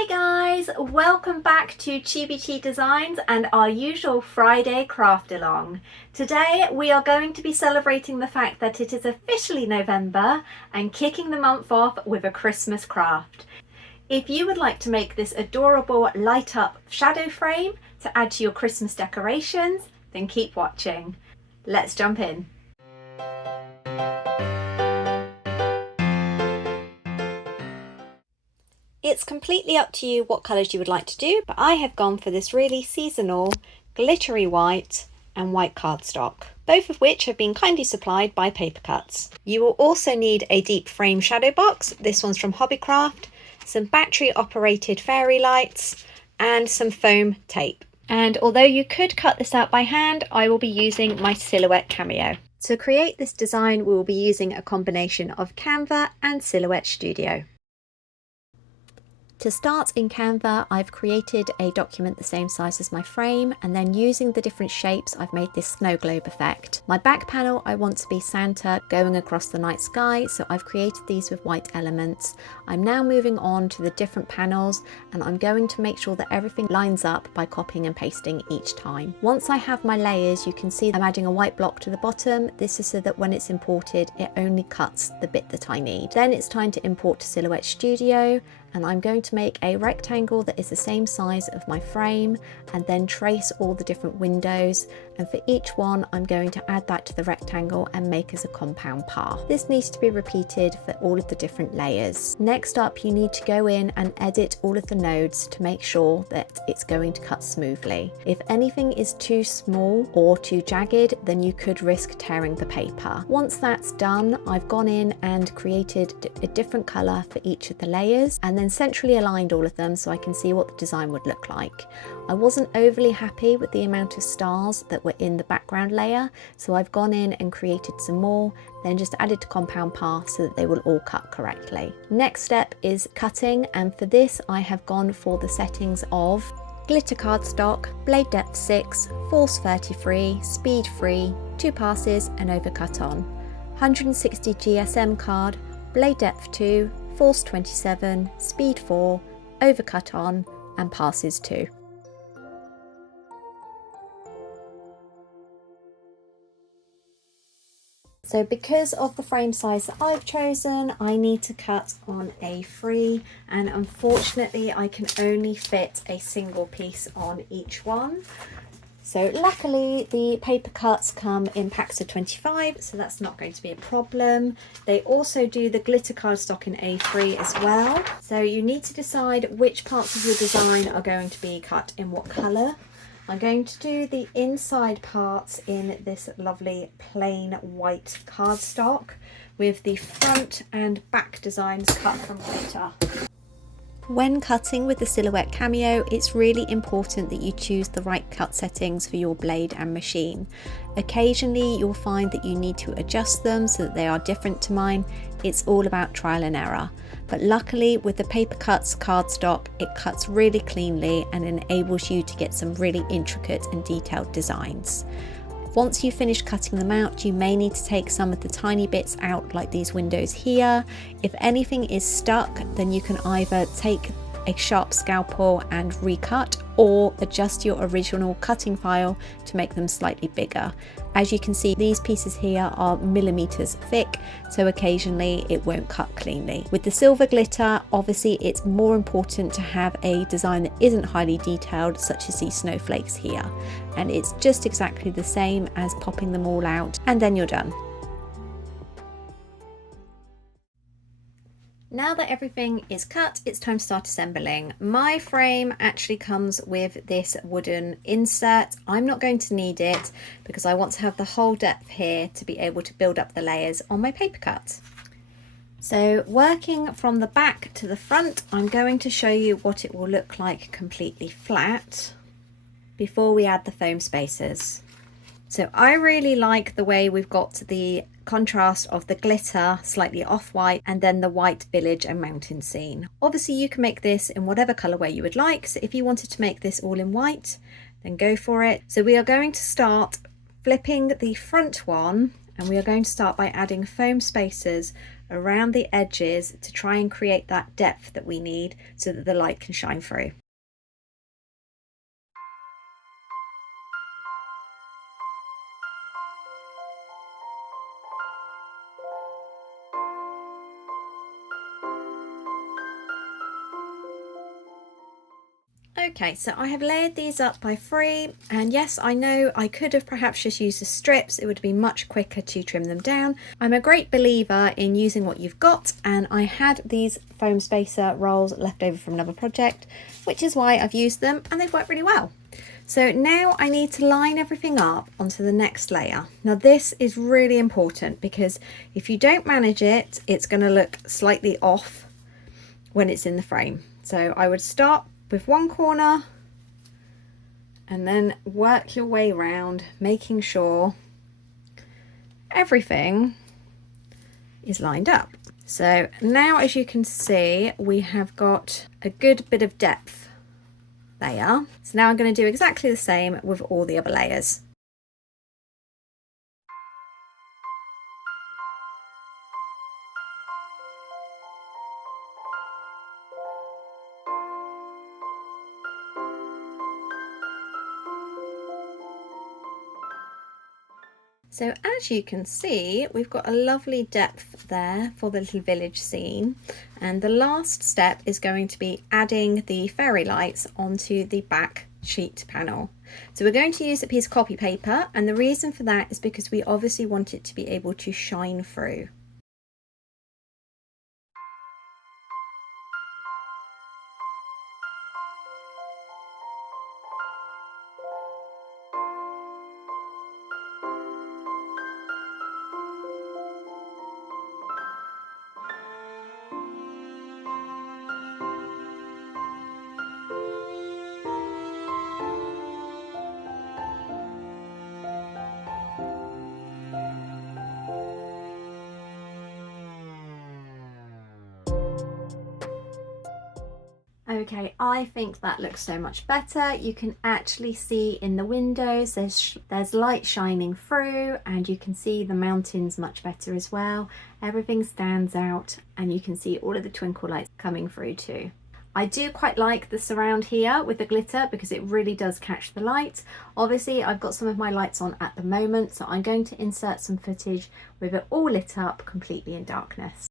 Hi guys, welcome back to Chibi Designs and our usual Friday craft along. Today we are going to be celebrating the fact that it is officially November and kicking the month off with a Christmas craft. If you would like to make this adorable light up shadow frame to add to your Christmas decorations, then keep watching. Let's jump in. It's completely up to you what colours you would like to do, but I have gone for this really seasonal, glittery white and white cardstock, both of which have been kindly supplied by PaperCutz. You will also need a deep frame shadow box. This one's from Hobbycraft, some battery operated fairy lights and some foam tape. And although you could cut this out by hand, I will be using my Silhouette Cameo. To create this design, we will be using a combination of Canva and Silhouette Studio. To start in Canva, I've created a document the same size as my frame, and then using the different shapes, I've made this snow globe effect. My back panel, I want to be Santa going across the night sky, so I've created these with white elements. I'm now moving on to the different panels, and I'm going to make sure that everything lines up by copying and pasting each time. Once I have my layers, you can see I'm adding a white block to the bottom. This is so that when it's imported, it only cuts the bit that I need. Then it's time to import to Silhouette Studio, and I'm going to make a rectangle that is the same size of my frame and then trace all the different windows, and for each one I'm going to add that to the rectangle and make as a compound path. This needs to be repeated for all of the different layers. Next up, you need to go in and edit all of the nodes to make sure that it's going to cut smoothly. If anything is too small or too jagged, then you could risk tearing the paper. Once that's done, I've gone in and created a different colour for each of the layers and then centrally aligned all of them so I can see what the design would look like. I wasn't overly happy with the amount of stars that were in the background layer, so I've gone in and created some more, then just added to compound paths so that they will all cut correctly. Next step is cutting, and for this I have gone for the settings of glitter cardstock, blade depth 6, force 33, speed 3, 2 passes and overcut on. 160 GSM card, blade depth 2, force 27, speed 4, overcut on and passes 2. So because of the frame size that I've chosen, I need to cut on A3, and unfortunately I can only fit a single piece on each one. So luckily the PaperCutz come in packs of 25, so that's not going to be a problem. They also do the glitter cardstock in A3 as well. So you need to decide which parts of your design are going to be cut in what colour. I'm going to do the inside parts in this lovely plain white cardstock with the front and back designs cut from glitter. When cutting with the Silhouette Cameo, it's really important that you choose the right cut settings for your blade and machine. Occasionally you'll find that you need to adjust them so that they are different to mine. It's all about trial and error. But luckily with the PaperCutz cardstock, it cuts really cleanly and enables you to get some really intricate and detailed designs. Once you finish cutting them out, you may need to take some of the tiny bits out, like these windows here. If anything is stuck, then you can either take a sharp scalpel and recut, or adjust your original cutting file to make them slightly bigger. As you can see, these pieces here are millimeters thick, so occasionally it won't cut cleanly. With the silver glitter, obviously it's more important to have a design that isn't highly detailed, such as these snowflakes here. And it's just exactly the same as popping them all out, and then you're done. Now that everything is cut, it's time to start assembling. My frame actually comes with this wooden insert. I'm not going to need it because I want to have the whole depth here to be able to build up the layers on my paper cut. So working from the back to the front, I'm going to show you what it will look like completely flat before we add the foam spacers. So I really like the way we've got the contrast of the glitter slightly off-white and then the white village and mountain scene. Obviously you can make this in whatever colorway you would like, so if you wanted to make this all in white, then go for it. So we are going to start flipping the front one, and we are going to start by adding foam spacers around the edges to try and create that depth that we need so that the light can shine through. Okay, so I have layered these up by 3, and yes, I know I could have perhaps just used the strips. It would be much quicker to trim them down. I'm a great believer in using what you've got, and I had these foam spacer rolls left over from another project, which is why I've used them, and they've worked really well. So now I need to line everything up onto the next layer. Now this is really important because if you don't manage it, it's going to look slightly off when it's in the frame. So I would start with one corner and then work your way around, making sure everything is lined up. So now, as you can see, we have got a good bit of depth there. So now I'm going to do exactly the same with all the other layers. So as you can see, we've got a lovely depth there for the little village scene. And the last step is going to be adding the fairy lights onto the back sheet panel. So we're going to use a piece of copy paper, and the reason for that is because we obviously want it to be able to shine through. Okay, I think that looks so much better. You can actually see in the windows there's light shining through, and you can see the mountains much better as well. Everything stands out and you can see all of the twinkle lights coming through too. I do quite like the surround here with the glitter because it really does catch the light. Obviously I've got some of my lights on at the moment, so I'm going to insert some footage with it all lit up completely in darkness.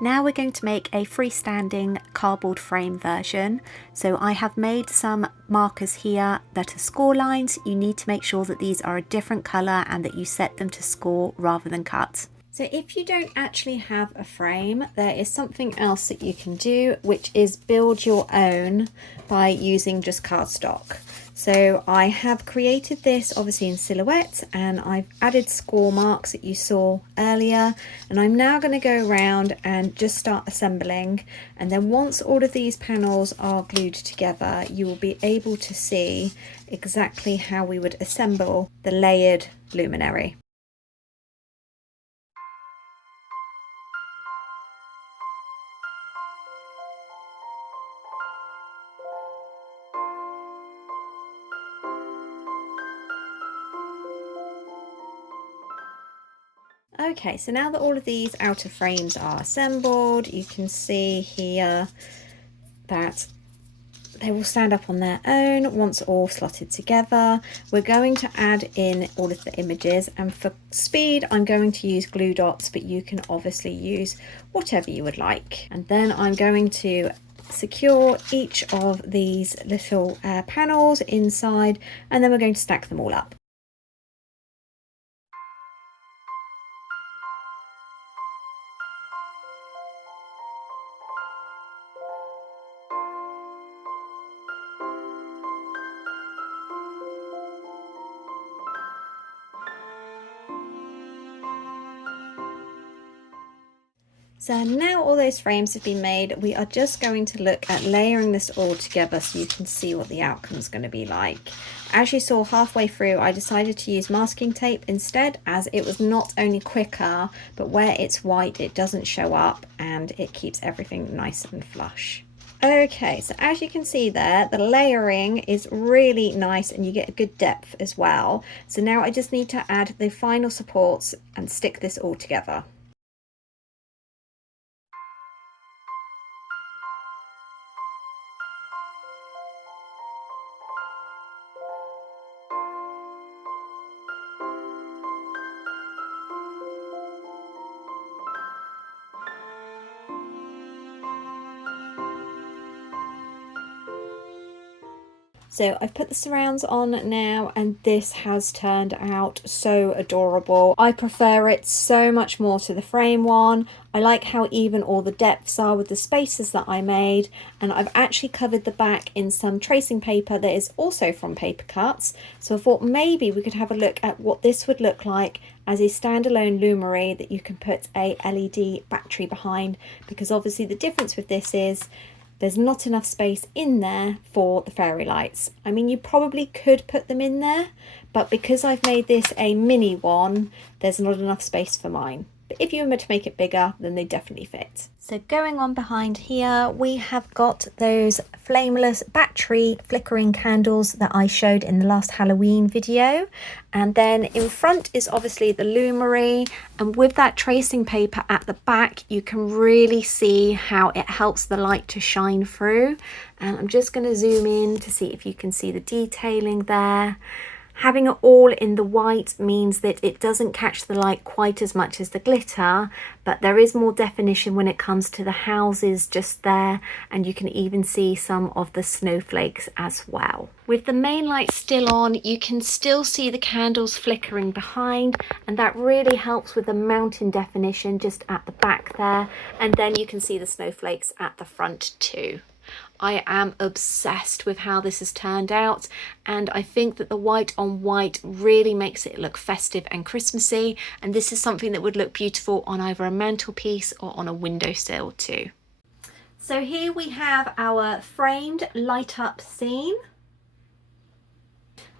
Now we're going to make a freestanding cardboard frame version. So I have made some markers here that are score lines. You need to make sure that these are a different colour and that you set them to score rather than cut. So if you don't actually have a frame, there is something else that you can do, which is build your own by using just cardstock. So I have created this obviously in silhouette, and I've added score marks that you saw earlier, and I'm now going to go around and just start assembling, and then once all of these panels are glued together, you will be able to see exactly how we would assemble the layered luminary. Okay, so now that all of these outer frames are assembled, you can see here that they will stand up on their own once all slotted together. We're going to add in all of the images, and for speed I'm going to use glue dots, but you can obviously use whatever you would like. And then I'm going to secure each of these little panels inside, and then we're going to stack them all up. So now all those frames have been made, we are just going to look at layering this all together so you can see what the outcome is going to be like. As you saw halfway through, I decided to use masking tape instead, as it was not only quicker, but where it's white it doesn't show up and it keeps everything nice and flush. Okay, so as you can see there, the layering is really nice and you get a good depth as well. So now I just need to add the final supports and stick this all together. So I've put the surrounds on now and this has turned out so adorable. I prefer it so much more to the frame one. I like how even all the depths are with the spaces that I made, and I've actually covered the back in some tracing paper that is also from PaperCutz. So I thought maybe we could have a look at what this would look like as a standalone luminary that you can put a LED battery behind, because obviously the difference with this is there's not enough space in there for the fairy lights. I mean, you probably could put them in there, but because I've made this a mini one, there's not enough space for mine. But if you were to make it bigger, then they definitely fit. So going on behind here, we have got those flameless battery flickering candles that I showed in the last Halloween video. And then in front is obviously the luminary, and with that tracing paper at the back, you can really see how it helps the light to shine through. And I'm just going to zoom in to see if you can see the detailing there. Having it all in the white means that it doesn't catch the light quite as much as the glitter, but there is more definition when it comes to the houses just there, and you can even see some of the snowflakes as well. With the main light still on, you can still see the candles flickering behind, and that really helps with the mountain definition just at the back there, and then you can see the snowflakes at the front too. I am obsessed with how this has turned out, and I think that the white on white really makes it look festive and Christmassy, and this is something that would look beautiful on either a mantelpiece or on a windowsill too. So here we have our framed light up scene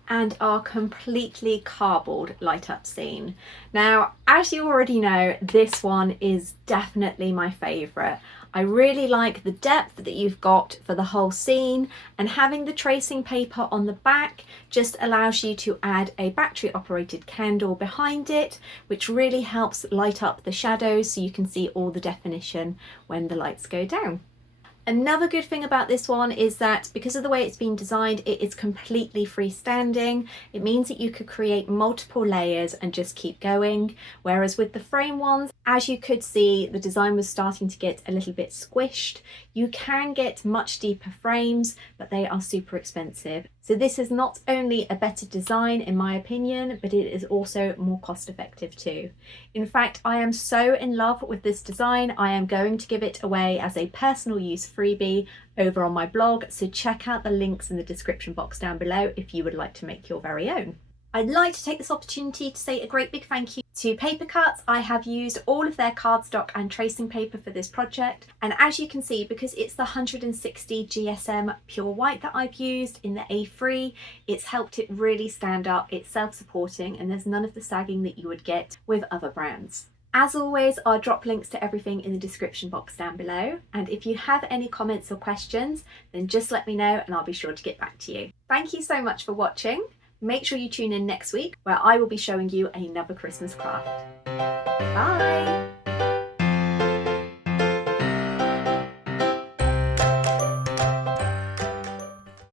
and our completely cardboard light up scene. Now, as you already know, this one is definitely my favourite. I really like the depth that you've got for the whole scene, and having the tracing paper on the back just allows you to add a battery operated candle behind it, which really helps light up the shadows so you can see all the definition when the lights go down. Another good thing about this one is that because of the way it's been designed, it is completely freestanding. It means that you could create multiple layers and just keep going. Whereas with the frame ones, as you could see, the design was starting to get a little bit squished. You can get much deeper frames, but they are super expensive. So this is not only a better design in my opinion, but it is also more cost effective too. In fact, I am so in love with this design, I am going to give it away as a personal use freebie over on my blog. So check out the links in the description box down below if you would like to make your very own. I'd like to take this opportunity to say a great big thank you to PaperCutz. I have used all of their cardstock and tracing paper for this project, and as you can see, because it's the 160 GSM pure white that I've used in the A3, it's helped it really stand up. It's self-supporting and there's none of the sagging that you would get with other brands. As always, I'll drop links to everything in the description box down below, and if you have any comments or questions, then just let me know and I'll be sure to get back to you. Thank you so much for watching. Make sure you tune in next week where I will be showing you another Christmas craft. Bye!